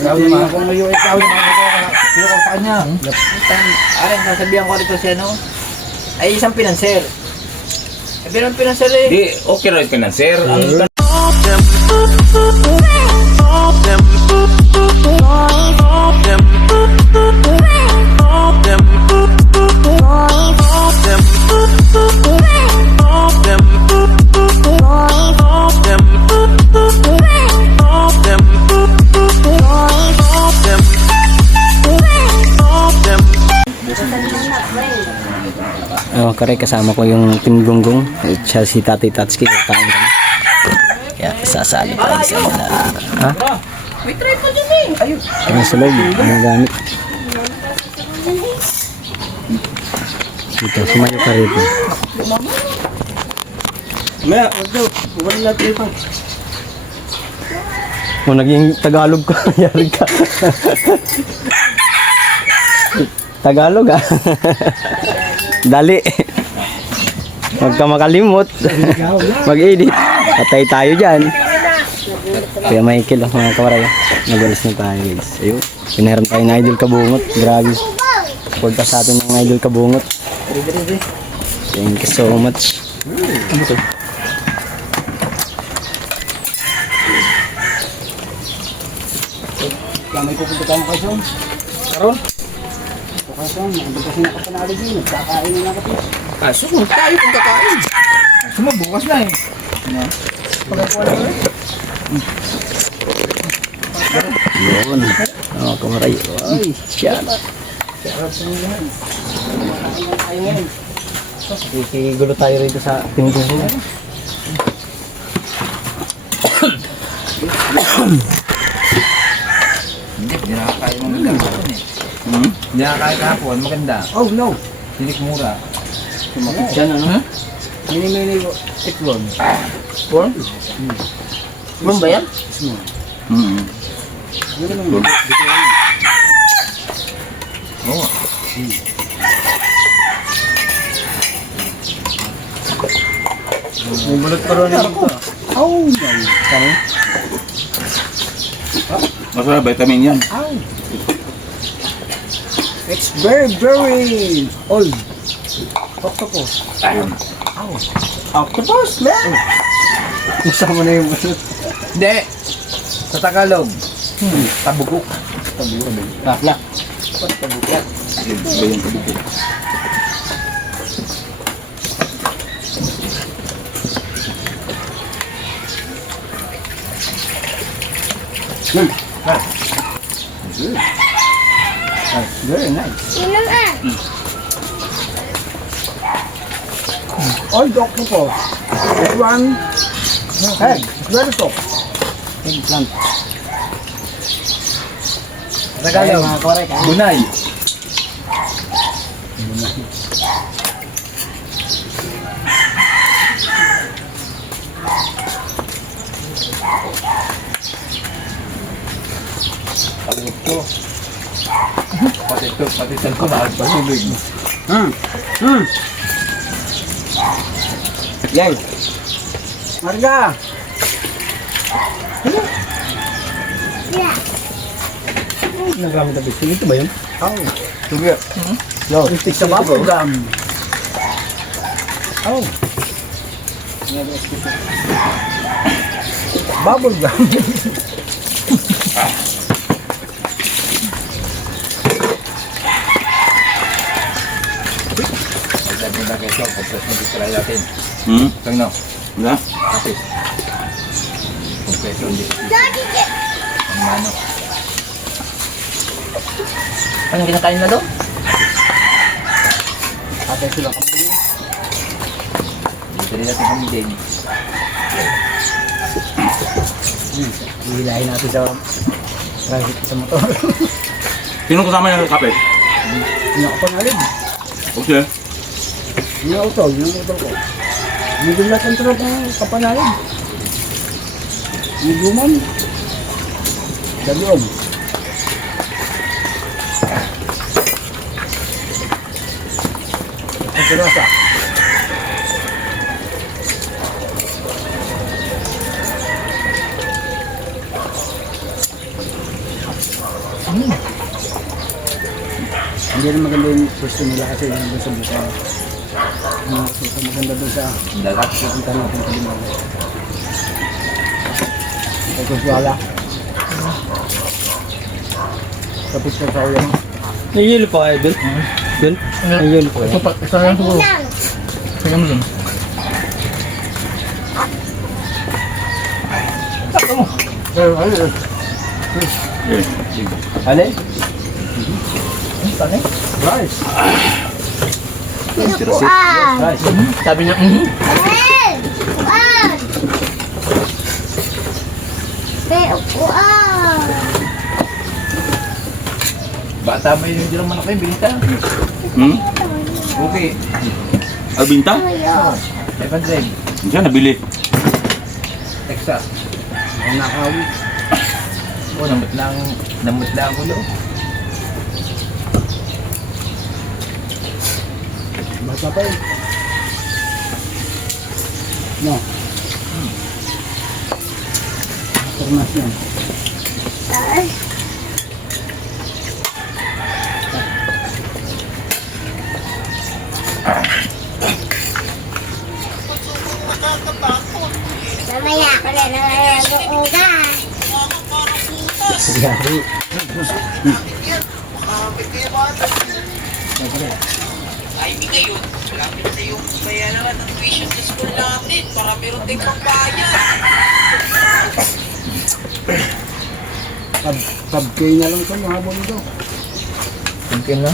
Ikaw naman. Kung ngayon, ikaw naman ako sa kanya. Aring, sasabihan ko rito siya, no? Ay, isang pinanser. Pero ang pinanser eh. Di, okay rin pinanser. Ang Oh, kare kasama ko yung pingunggong at siya si Tati Tatsuki kain kami. Kaya sasali tayo sa kanila. Ha? May tripod dyan eh. Ayun. Kaya sa loob, ang gamit. Dito, sumayo ka rito. Maya, wag daw. Wala na tripod. Oh, naging Tagalog ka. Yari ka. Tagalog ah. Dali. Huwag ka makalimot. Mag-edit. Patay tayo dyan. Kaya may ikil mga kawaray. Nagalis na tayo guys. Ayun. Pinahiram tayo ng idol kabungot. Grabe. Huwag pa sa atin ng idol kabungot. Thank you so much. Ano to? May pupunta tayo kay Son. Karon? Kay Son, hindi kasi nakapanalo din. Nagkakain na natin. Kaso kung tayo kung kakain. Sumabukas na eh. Pagkakuha na Yun. Oh, kawaray. Ay, siya na. Kikigulo tayo rito sa pinunggong. Hindi nakakain mo maganda eh. Hindi nakakain kahapon, maganda. Oh no! Hindi mura. Sumakit dyan, ano? Mini-mini tiklon. Worm? Worm ba yan? Oo. May bulot pa rin ito. Oh no! Kami? masarap, vitamin yan. Ow! It's very, very old. Octopus. Ow! Octopus, man! Masama na yung bulot. Hindi. Sa Tagalog. Tabugok. Bakla. Tabugok. Iba yung kabukit. Very nice. Old octopus. This one, egg. It's very soft. Eggplant. Tagalog. Bunay. Ito. Pati ito ko nakagpasibig. Yay! Marga! Nagamit na bisig. Ito ba yun? Oh. Sige. No, stick sa bubble gum. Oh. Bubble gum. Sabi na kayo, komplex na ditry natin. Tang no. Wala? Kapit. Komplex yung ditry. Ang mano. Anong kinakain na doon? Atay sila kapag Dito rin natin kami din. hihilahin natin sa sa motor. Sino kasama niya sa kapit? Hindi ako panalid. Okay. Hindi ako to, hindi ako ko. Hindi lahat ang tulad ng kapanalid. Hindi guman. Sa loob. Ang pirasa. Hindi na maganda yung pwesto nila kasi doon sa buka. So, maganda doon sa Dagat. punta natin sa limang. Tapos wala. Tapos sa sauyan. May yelo pa kayo dun? Dun? May yelo pa kayo. Isa lang siguro. Sige mo dun. Pero ano, Alin? Saan eh? rice. Rice. Sabi niya, bata may hindi lang manok kayo, binita. Hmm? Okay. Albinta? 500. Diyan nabili. Extra. Ang nakawi. Oh, namut lang ang gulo. Basta pa yun. No. Termas yan. Mamaya ako na nangangag-uugas. Yari. Ay, ngayon, malapit na yung bayaran ng tuition sa school natin para meron tayong pagbayad. Sub-K na lang ito, mahabol ito. Okay na.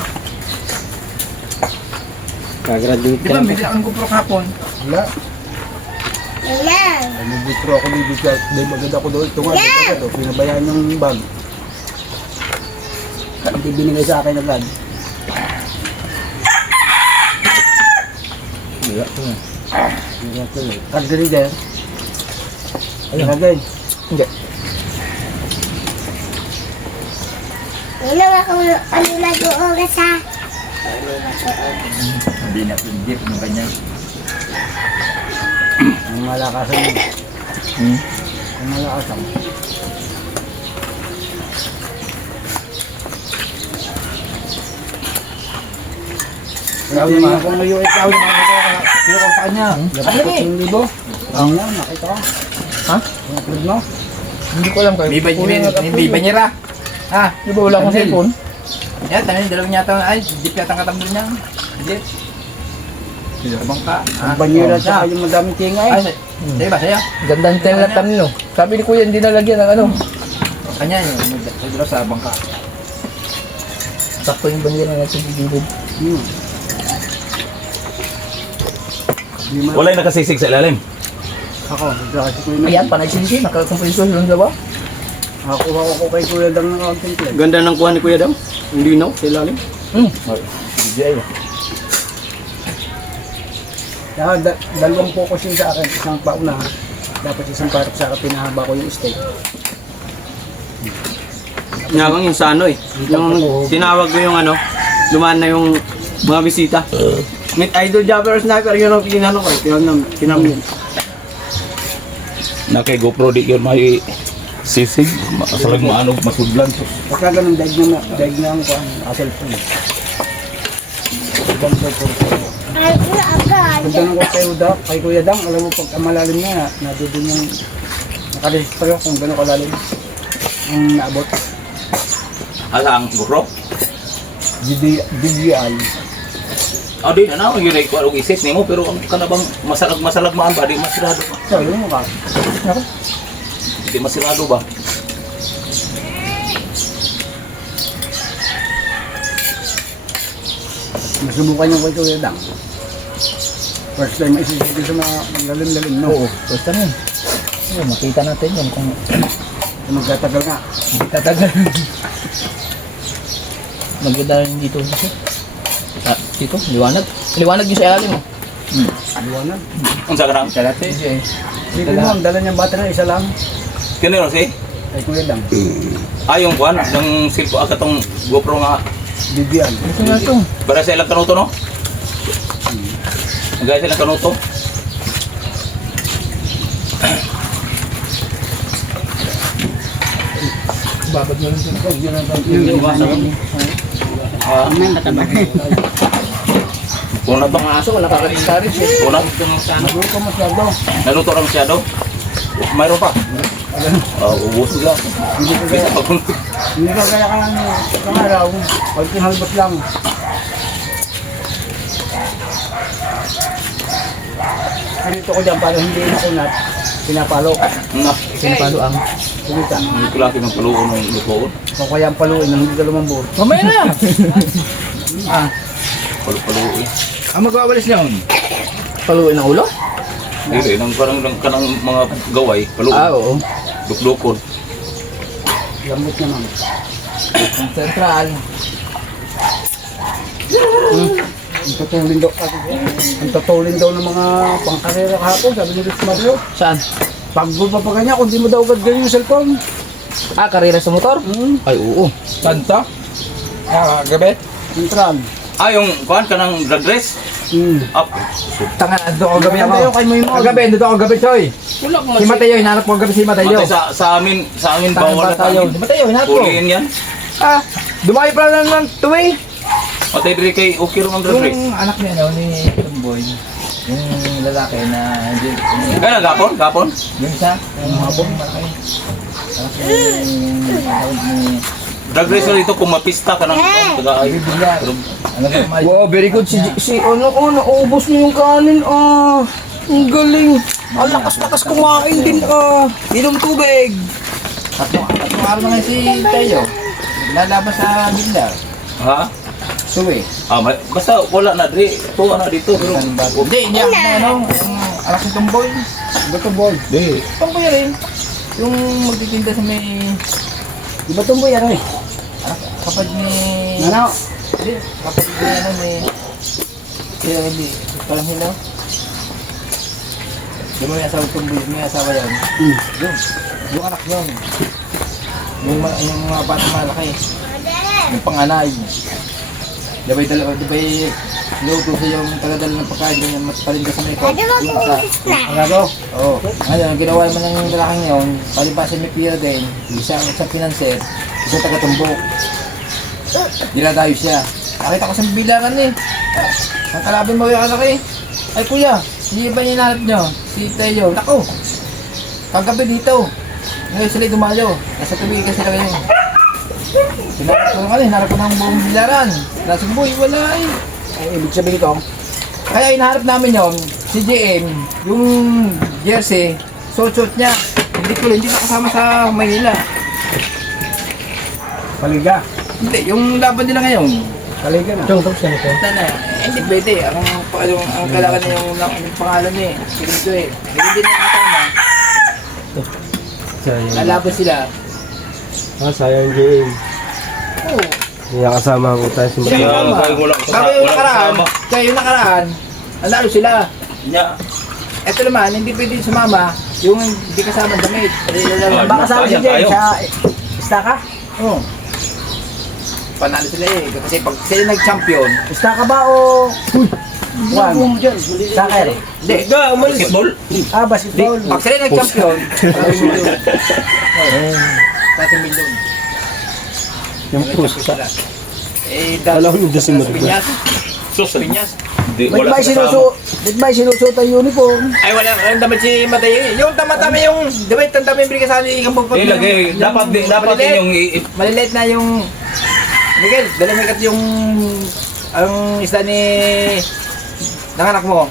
Kagraduate Di ka ba, na. may lakang GoPro kahapon. Wala. Ilan? Ay, nag-withdraw ako dito. Dahil maganda ako doon. Ito nga, ito. Pinabayaan yung bag. Ang bibinigay sa akin agad. Wala ko na. Card reader. Ayun. Lagay. Hindi. Ilan ako nag-uugas ha? Hindi na pinigit ng kanya. Ang malakasan mo. Ang malakasan. Ikaw naman ako ngayon, ikaw naman ako. Sino ka sa kanya? Dapat 3,000. Ang yan, nakita ko. Ha? Ang upload mo. Hindi ko alam kayo. Hindi ba nira? Ha? Di ba wala akong Tanil. cellphone? Yan, tanil, dalawang yata. Ay, jeep yata ang katamdol niya. Jeep. Sila bang ka? Ang banyera tsaka yung madaming tingay. Ay, sa'yo ba? Sa'yo? Ganda ng tayo na thumbnail, no? Sabi ni Kuya, hindi nalagyan ng ano. Kanya yun, nagdala sa bangka. Sakto yung banyera natin sa gilid. Di man. Wala yung nakasisig sa ilalim. Ako, kasi ko yun. Ayan, panagsinsin, nakakumpleto sila ba? Nakakuha ko kay Kuya Dang ng accounting plan. Ganda ng kuha ni Kuya Dam. Hindi no, sa ilalim. DJ. Kaya dalawang focus yun sa akin. Isang pauna. Dapat isang parok sa akin. Pinahaba ko yung steak. Nyakang yung sa ano eh. Yung tinawag ko yung ano, dumaan na yung mga bisita. Meet Idol Jabber Sniper, yun ang pinano ko. Tinam. Na kay GoPro di yun may sisig. Masalag maano masudlan. Pagka ganun, daig na ang cellphone. Ibang cellphone. Ay, agad. Pagdanong ko kay Kuya Dang, alam mo pagka malalim na, nadudun yung nakaregister ko kung gano'ng kalalim ang naabot. Asa ang GoPro? DJI. Ah, di na yung ko og isip nimo pero ang kanabang masalag maan ba di masirado ba? So, yun mo ka. Di masirado ba? Nasubukan yung kay Kuya Dang. First time isisipin sa mga maglalim-lalim, no? Oo, first time yun. Oo, makita natin yun kung Magtatagal nga. tatagal. Maganda rin dito. Dito, liwanag. Liwanag yung sa ilalim mo. Liwanag. Unsa ka nang? Kalate. Hindi mo, ang dala niyang battery isa lang. Kini si Kay Kuya Dang. yung kuan ng silpo akatong GoPro nga DJI. Ito nga ito. para sa ilang kanuto no? Guys, ilang kanuto? Babad mo lang siya. Yun ang Ano mataba? Kunat bang Mga aso, wala ka rin kunat? Nagulo ko masyado. Naluto lang masyado? Mayroon pa? Ubus lang. Hindi ko Bisa kaya, pag hindi ko kaya ka ng isang araw. Pag pinalbot lang. Dito ko dyan para hindi nakunat. Pinapalo. na. Sinapalo ang. Kumita. Hindi ko laki ng paluon ng lutoon. Kung kaya ang paluin nang hindi ka lumambot. Mamaya na! Paluin. Ang magwawalis niya. Paluin ng ulo? Hindi rin. Parang kanang mga gaway. Paluon. Oo. Duklukon. Lambot naman. Ang sentral. Ang tutulin daw ng mga pangkarera kahapon. Sabi ni Luis Mario. Saan? Pag pa pa ganyan, kung di mo daw agad ganyan yung cellphone. Karera sa motor? Ay, oo. Saan to? Gabi? Intran. Yung kuhan ka ng drag race? Up. Tanga, doon ako gabi ako. Tayo kay Maymon. Gabi, doon ako gabi, Choy. Wala ko Si Mateo, hinanap ko gabi si Mateo. Sa amin bawal na tayo. Si Mateo, hinanap ko. Puliin yan. Dumayo pala ng tuwi. Matay diri kay okay rin ang drag race. Yung anak niya, ni Tumboy. Yung lalaki na hindi. Kaya gapon? Yung isa, yung habong malaki. Tapos yung tawag ni Drag race na dito kung mapista ka ng taga-ay. Bilyar. Ano ba may... Wow, very good. Si naubos niyo yung kanin. Ang galing. Ang lakas-lakas kumain din. Inom tubig. Tatlong araw na ngayon si Tayo. Lalaban sa Bilyar. Ha? Suwi. Basta wala na diri. Tuwa na dito. Pero Hindi ako yung anak ni Tumboy. Tumboy. di. Tumboy rin. Yung magtitinda sa may Di ba tumboy yan eh? kapag ni... Ano? Hindi, kapag ni ano ni... Kaya hindi, parang hilaw. Di mo yung asawa Tumboy, may asawa yan. Yung anak yun. Yung mga bata malaki. Yung panganay. Dabay luto sa yung tagadala ng pagkain doon yung palinda sa may kot. Yung isa. Ano? Oo. Ngayon, ang ginawa mo ng lalaking ngayon, palipasan may pira din, isang pinanser, isang taga-tumbok. Dinadayo siya. Nakita ko sa bilangan eh. Ang kalabin mo yung anak eh. Ay kuya, hindi ba hinahanap nyo? Si Teo. Nako, kagabi dito. Ngayon sila dumayo. Nasa tubig kasi sila ngayon. Hinarap ko nga hinarap ko ng buong bilaran. Nasumboy, wala eh. Ay, ibig sabihin ko, Kaya hinahanap namin yon si JM, yung jersey, suot niya. Hindi na kasama sa Maynila. paliga. Hindi, yung laban nila ngayon. Paliga na. Punta na. Hindi pwede. Ang kailangan niya yung pangalan niya eh. Sigurito eh. Hindi na nakatama. Lalaban sila. Sayang game. Oo. Hindi nakasama ko tayo sa Kaya wala Kaya yung nakaraan, nalalo sila. Nya. Ito naman, hindi pwede sumama yung hindi kasama damit. Baka sa akin dyan, sa Istaka? Oo. Panalo sila eh. Kasi pag sila nag-champion, Istaka ba o... Juan? Soccer? hindi. Basketball? Basketball. Pag sila nag-champion, dati milyon. Yung pusa. Dalo ko yung December. Pinyas. Sus. Pinyas. Di Ba't wala ba sinusuot ang uniform? Ay, wala. Ang damit si Matay. Yung tama-tama yung... Damit, ang tama yung brigasan ni Ikambog. Ilagay. Dapat din yung Maliliit na yung... Miguel, dala mo ikat yung... Ang isda ni... Nanganak mo.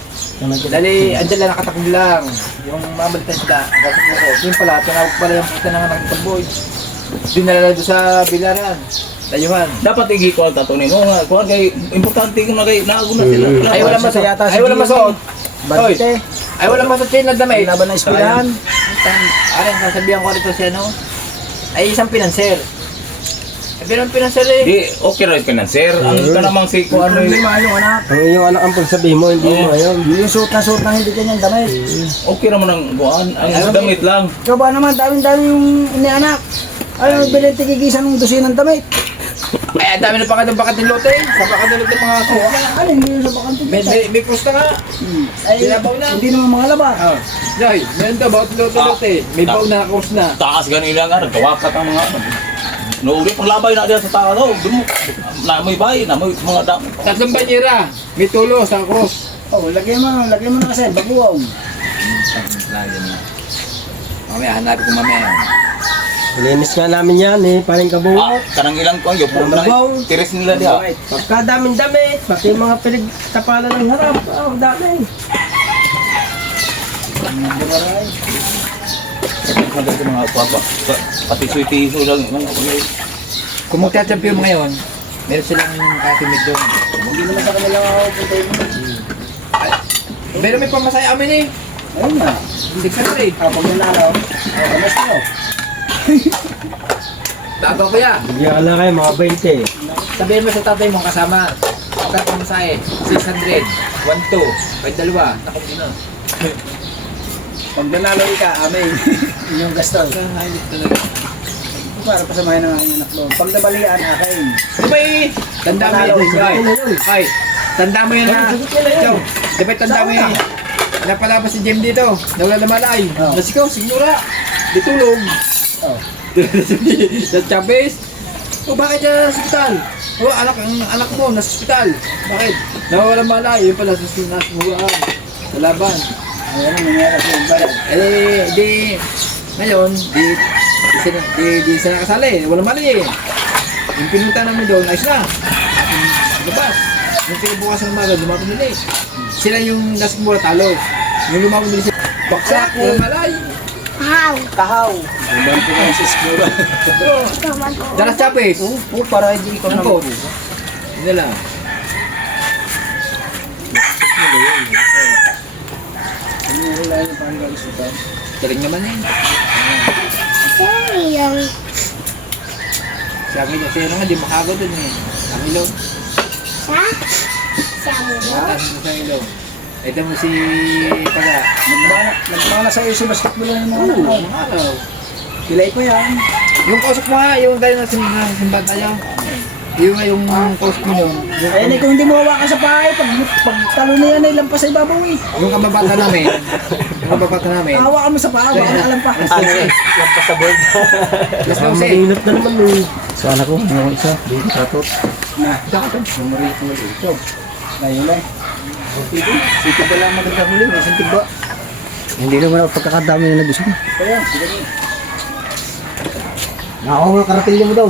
Dali, andyan lang nakatakbo lang. Yung mamalitan sila. Ang katakbo ko. Yung pala, tinawag pala yung puta nanganak ni Ikambog. Dinala doon sa bilaran. Dayuhan. dapat igikuan tato ni mo nga kuan kay importante kung magay naaguna sila. Ay, wala Sa masot. yata si Ay, wala Gino. masot. Bagite. Ay, wala masot siya nagdamay. Laban ng eskwelahan. Aring sasabihan ko rito siya, no? Ay, isang pinanser. Pero ang pinanser eh. Di okay ra kanan sir. Ang ka namang si kuan Hindi yung anak. Ang iyong anak ang pagsabihin mo, hindi mo ngayon. Yung suot na hindi kanyang damit. okay ra man ang kuan. Ang damit lang. Ikaw ba naman, daming-daming yung inianak. Ay, bilhin tigigisan ng dusin ng damit. Ay, ang dami na pakatong bakat ng lote. Sa bakat ng lote mga kuha. Ano, hindi yung sa bakante. May krus na nga. Ay, Sinabaw na. hindi naman mga laba. Oh. Jai, meron daw, bawat lote. May baw na, krus na. Taas ganila nga nagkawakat ang mga Nuuli pang labay na diyan sa tao. Dum na may bay, na may mga damo. Tatlong banyera. May tulo sa cross. Oh, lagyan mo na kasi, baguaw. Lagyan mo. Mamaya, hanapin ko mamaya. Linis nga namin yan eh, parang kabuo. Kanang ilang ko yung Babaw. tiris nila diha. Pagkadaming damit, pati mga pinagtapalan ng harap. Oh, dami. Maganda mga papa. Pati suiti lang mga Kung magta-champion ngayon, meron silang katimid doon. Hindi naman sa kanila ako puntayin mo. Pero may pamasaya amin eh. Ayun na. 600. Pag nanalo, kamas mo. Bago ko yan. Bigyan ka lang kayo, mga 20. Sabihin mo sa tatay mo kasama. Pagka pamasahe, 600. 1-2. Kahit dalawa. Naku na. Pag nanalo ka, amin. Inyong gastos. Para pasamahin ng aking anak doon. Pag nabalian, akin. Di ba eh? Tanda mo yun. Ay, tanda mo yun na. Ikaw, di ba tanda mo yun? Napalabas si Jem dito. Nawala na malay. Nasikaw, signora. Ditulog. Oh. Sa Chavez. O bakit siya sa ospital? O anak mo nasa ospital. Bakit? Nawala na malay. Yun pala sa sinasmuraan. Sa laban. Ayan ang nangyari sa yung bayan. Ngayon, di sila kasali. Wala mali eh. Yung pinunta namin doon, ayos na. Labas. Yung pinabukas ng umaga, lumapit nila eh. Sila yung nasa mura talo. Yung lumapit nila sila. Baksak, wala malay. Kahaw. Uban po kayo sa school. Dalas Chapes. Oo, para hindi ikaw Angkot. naman. Yun na lang. Ano yung wala yung panggalis ito? Galing naman eh. Yung Sabi niya, sino nga, di makagaw dun eh. Ang ilong. sa Sa ilong. Ito mo si Taga. Nagmana sa iyo si basketball yung mga Oo, anak. mga araw. Kilay ko yan. Yung kausap mo nga, yung tayo na simbahan tayo. Yung nga yung kausap mo yun. Ayun eh, kung hindi mo hawakan sa pahay, pag talo na yan ay lampas sa ibabaw eh. Yung kababata namin. Yung kababata namin. Hawakan mo sa pahay, baka nalampas. Lampas sa board. Mas lang si. Malinot na naman eh. So anak ko, ano isa? Dito katot. Na, sumuri ko ito. Ngayon lang. Sito pa lang maganda huli, masang tiba. Hindi naman ako pagkakadami na nagusto. Kaya, sige mo. Nakakuha nga karatilyo mo daw.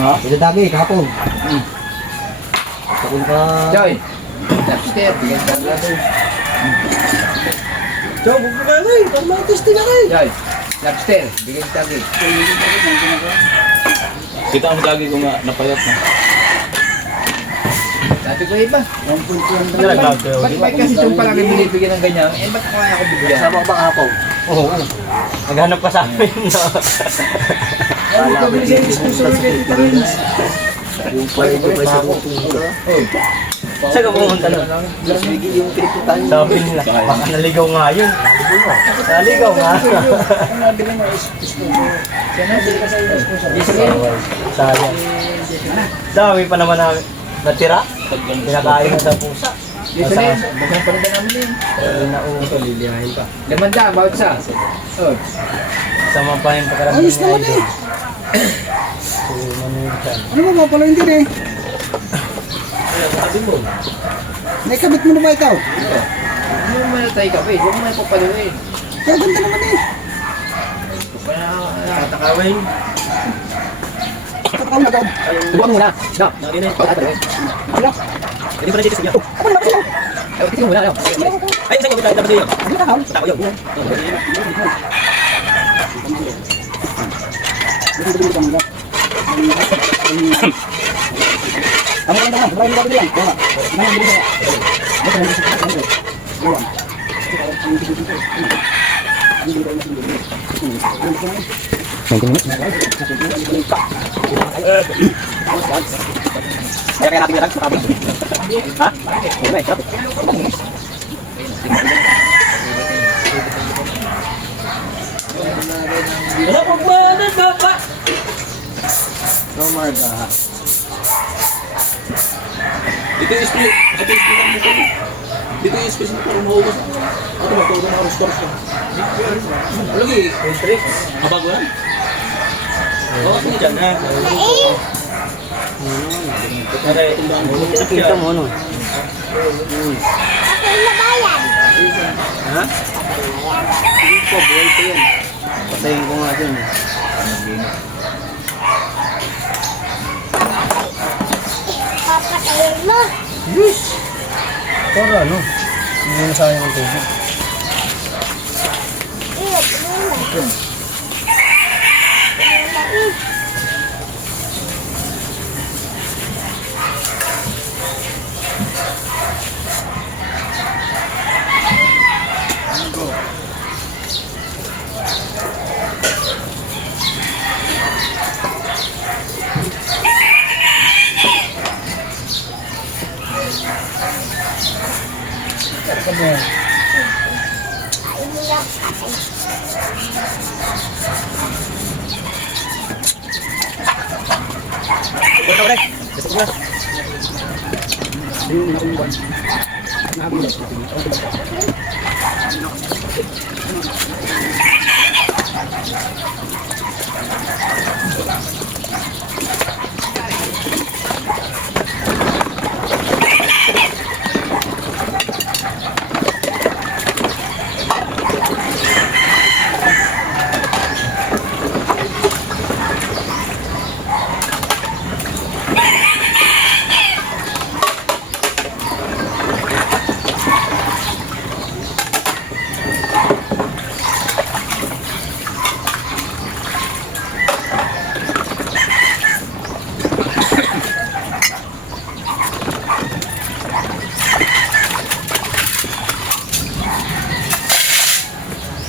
Ha? Pinadagi, kahapon. Takon ka. Joy. Upstairs. Bigyan ka lang doon. So, huwag mo kayo eh. Pag mga testing na kayo. Joy. Upstairs. Bigyan ka lang. Kita ang dagi ko nga napayat na. Sabi ko iba. 1.1 Ba't may kasi itong palagi binibigyan ng ganyan? Eh, ba't kaya ako bibigyan? Sama ka ba kahapon? Oo. Naghanap ka sa amin. Ano ka bilhin sa sponsor kay Tita Rins? Yung pala ito pa sa butong. Saan ka pumunta nun? Yung piniputahan niyo. Sabi nila, baka naligaw nga yun. Naligaw nga. Ang nabili mo is sponsor. Siya na, sila ka sa iyo sponsor. Sayang. Dami pa naman namin natira. Pinakain na sa pusa. Dito na yun. Bagang pananda namin yun. Naunong to, lilihain pa. 500, bawat isa. Oh. Sama pa yung pagkaramdam Ayos naman eh. So, manulitan. Ano mo, pala hindi eh. Sabi mo, Naikabit mo na ba ikaw? Hindi mo man tayo kape. Huwag mo na ipapaluin. Kaya ganda naman eh. tatakawin. Tatawag na agad. Huwag mo na. No. Nari na yung Pagkataluin. Wala. Hindi pa na dito sa inyo. Ako na ako. Tingnan mo na. Ay, saan yung dapat sa inyo? Hindi ka kahal. Tako yun. Kamu kan tangan, berani tadi bilang, bawa. Mana beli bawa. Wala pang banan, Bapak. Oh my God. Ito yung split. Ito yung split ng mukha. Dito yung space mo para mahugas. Ito ba? Ito na harus-harus ka. Lagi. Mabago yan? Kita mo ano? Ako yung nabayan. Ha? Hindi po, buhay ko yan. Patayin ko nga dyan. Papatayin mo. Para ano? Hindi na sayang ang tubig. Iyot, iyot.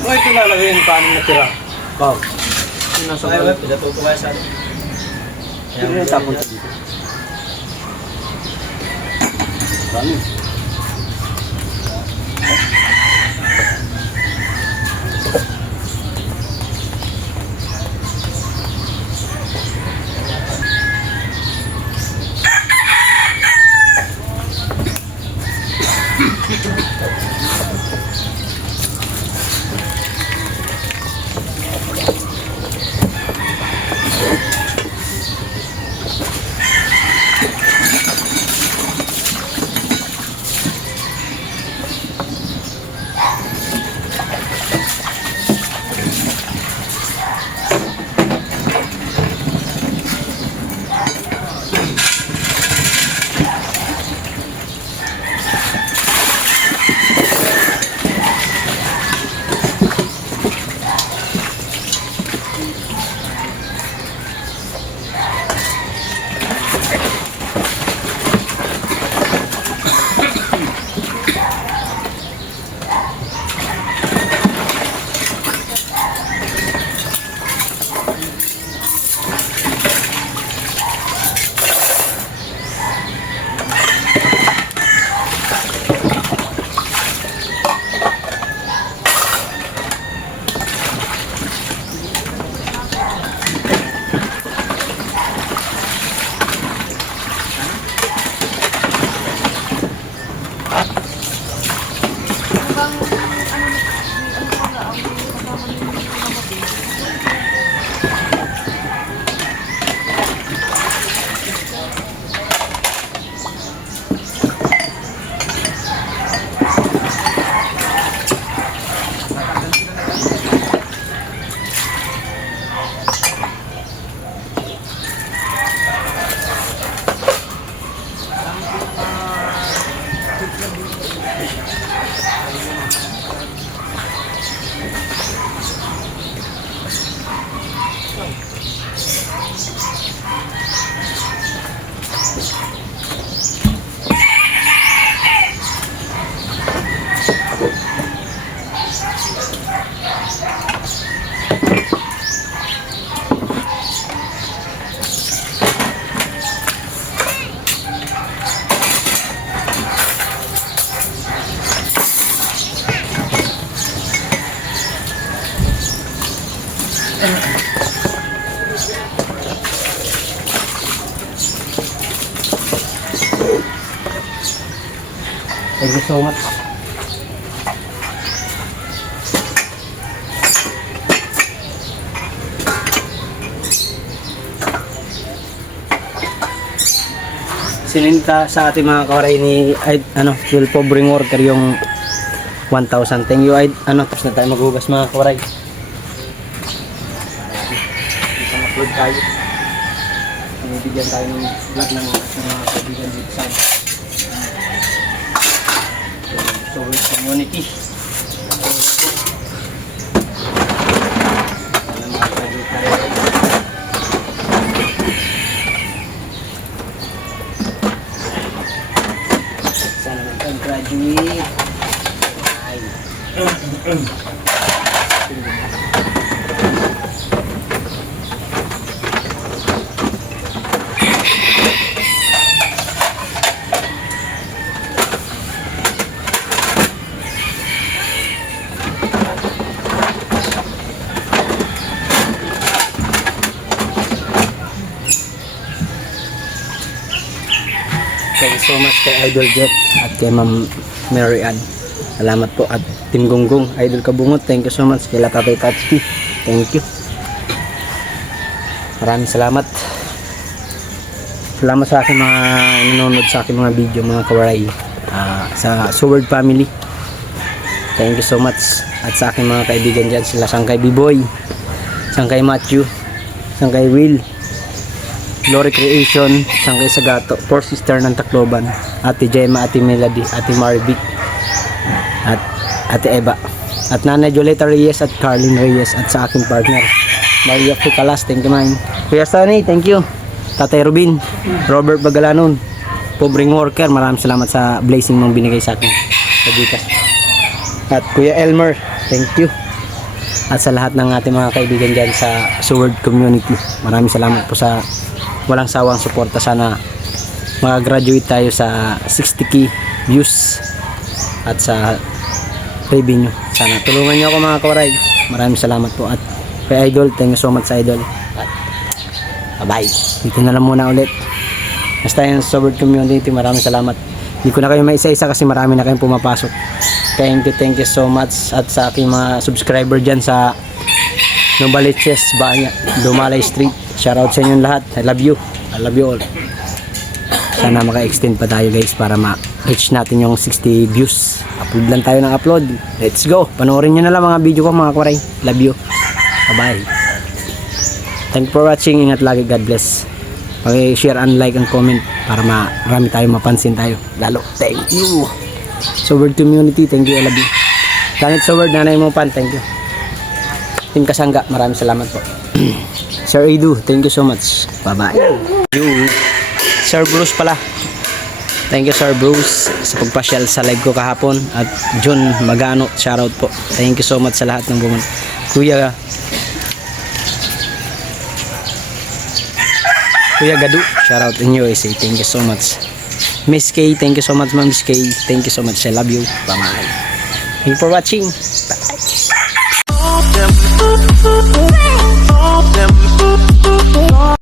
Ano ito lalagay yung kanin na tira? Wow. Yung nasa balik. Pinatuto kaya sa atin. Hindi na tapon sa dito. Dami. Thank you so much. sininta sa ating mga kawaray ni Will Pobring Worker yung 1,000. Thank you, tapos na tayo maghugas mga kawaray. Upload tayo. Bibigyan tayo ng vlog ng mga kaibigan dito sa community. Sana mag-graduate. Thank you so much kay Idol Jet at kay Ma'am Mary Ann. Salamat po. At Team Gonggong, Idol Kabungot, thank you so much. Kay Tatay Tatsuki, thank you. Maraming salamat. Salamat sa aking mga nanonood sa aking mga video, mga kawaray, sa Sword Family. Thank you so much. At sa aking mga kaibigan dyan, sila Sangkay B-Boy, Sangkay Matthew, Sangkay Will, Glory Creation, Sangkay Sagato, Four Sister ng Tacloban, Ate Gemma, Ate Melody, Ate Marvic, at Ate Eva, at Nanay Joleta Reyes at Carlin Reyes, at sa aking partner Maria Fucalas, thank you man. Kuya Sonny, thank you. Tatay Rubin, Robert Bagalanon, Pobring Worker, maraming salamat sa blessing mong binigay sa akin sa Gcash. At Kuya Elmer, thank you. At sa lahat ng ating mga kaibigan dyan sa Sword Community, maraming salamat po sa walang sawang suporta. Sana mag-graduate tayo sa 60k views at sa revenue. Sana tulungan niyo ako mga kawaray. Maraming salamat po. At kay Idol, thank you so much sa Idol. At bye. Dito na lang muna ulit. Basta yung Sword Community, maraming salamat. Hindi ko na kayo maisa-isa kasi marami na kayong pumapasok. Thank you so much. At sa aking mga subscriber dyan sa Novaliches, Banya, Dumalay Street, shoutout sa inyong lahat. I love you all. Sana maka-extend pa tayo guys para ma-reach natin yung 60 views. Upload lang tayo ng upload. Let's go. Panoorin nyo na lang mga video ko mga kawaray. Love you. Bye bye. Thank you for watching. Ingat lagi. God bless. Pag-share and like and comment para marami tayo mapansin tayo. Lalo. Thank you. Sword Community. Thank you. I love you. Ganit Sword. Nanay mo pan. Thank you. Team Kasangga. Maraming salamat po. Sir Edu. Thank you so much. Bye bye. You. Sir Bruce pala. Thank you Sir Bruce sa pagpasyal sa live ko kahapon. At John Magano, shoutout po. Thank you so much sa lahat ng bumunta. Kuya Gadu, shoutout in USA. Thank you so much. Miss K, thank you so much Ma'am Miss K. Thank you so much. I love you. Bye bye. Thank you for watching. Bye.